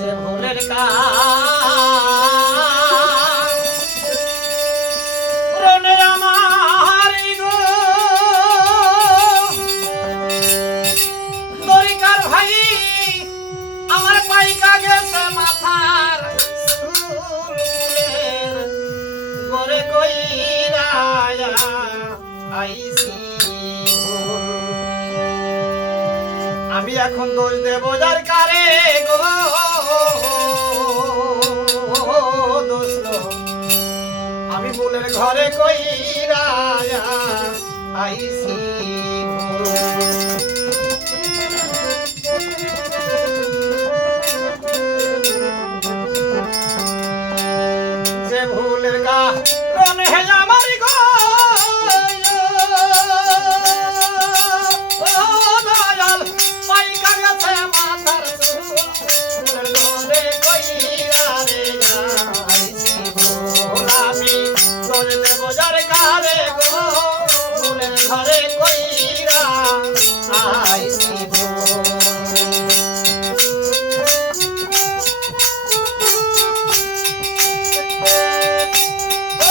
যে ভুলের কাজ আমার গো দরিকার ভাই আমার পাইকা গেছে মাথার গরে কইরা আইছি আমি এখন দোষ দেব যার কারে গো দোস্ত আমি ভুলের ঘরে কইরা আইছি যে ভুলের গা রনে হে আমার গো ঘরে কইরা আইছি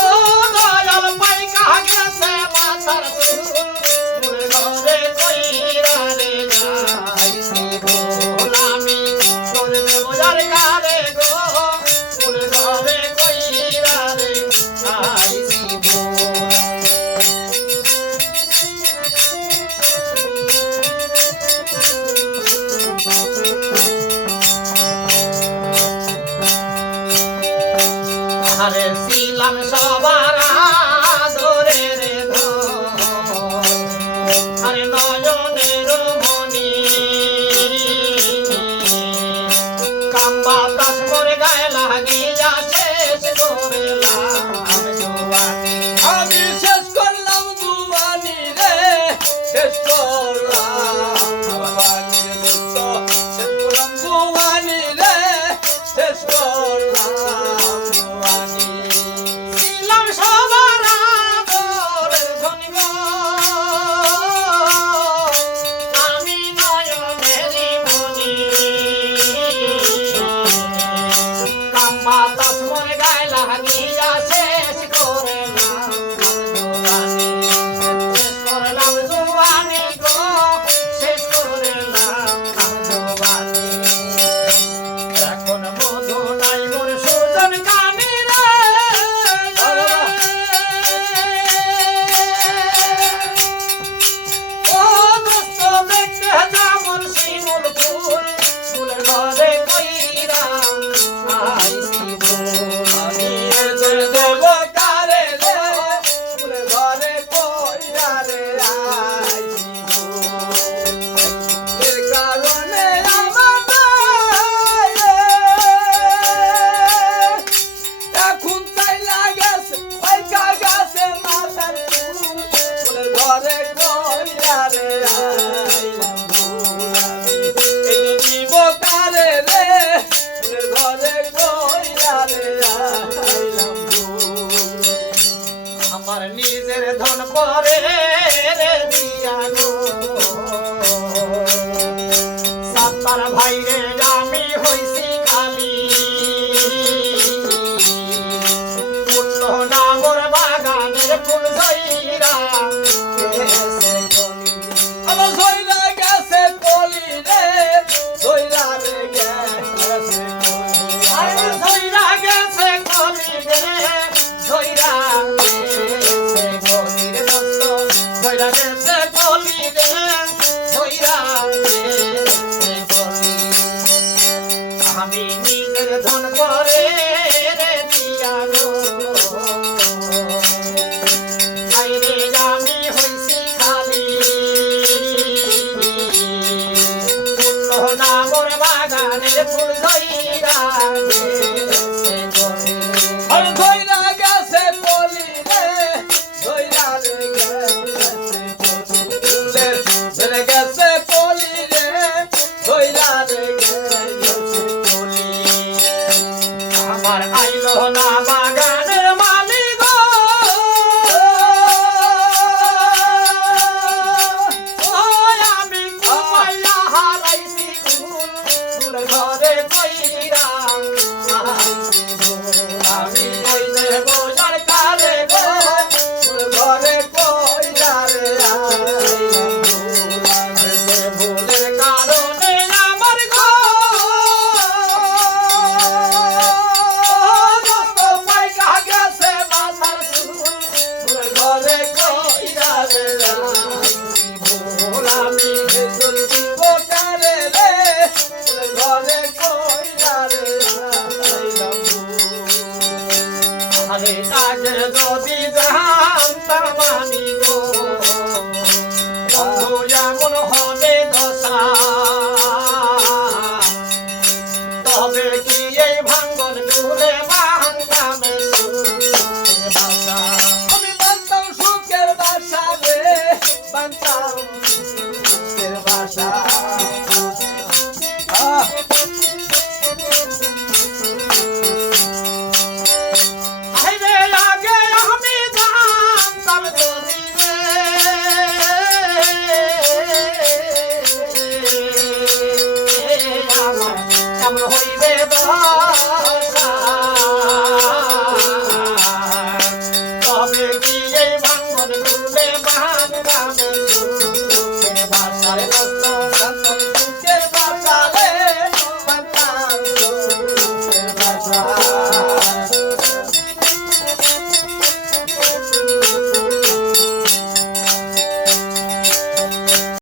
ও দয়াল পাইকা গেছে মাথার ঘরে কইরা রে আইছি গোলামি করবে বোঝার কারে গো ঘরে কইরা রে আইছি আরে ছিলাম সবার আদরে রে আরে নয়নের মনি কাম্বা দাস মোরে গায়ে লাগিয়া শেষ করলাম জুয়ানি আমি শেষ করলাম জুয়ানি রে শেষ করলাম জুয়ানি রে দোস্ত শেষ করলাম জুয়ানি রে শেষ করলাম আমার নিজের ধন পরে রে দিয়া গো সাতার ভাই রে আমি হইছি খালি ফুল না মোর বাগানের ফুল জইরা আমার জইরা গেছে কলি রে জইরা রে গেছে আরে জইরা গেছে কলি রে জইরা আমি নিজের ধন করে রে দিয়া গো আইরে আমি হইছি খালি ফুল না মোর বাগানের ফুল ধইরা আর ধইরা গেছে কলি রে ধইরা রে গেছে জানতাম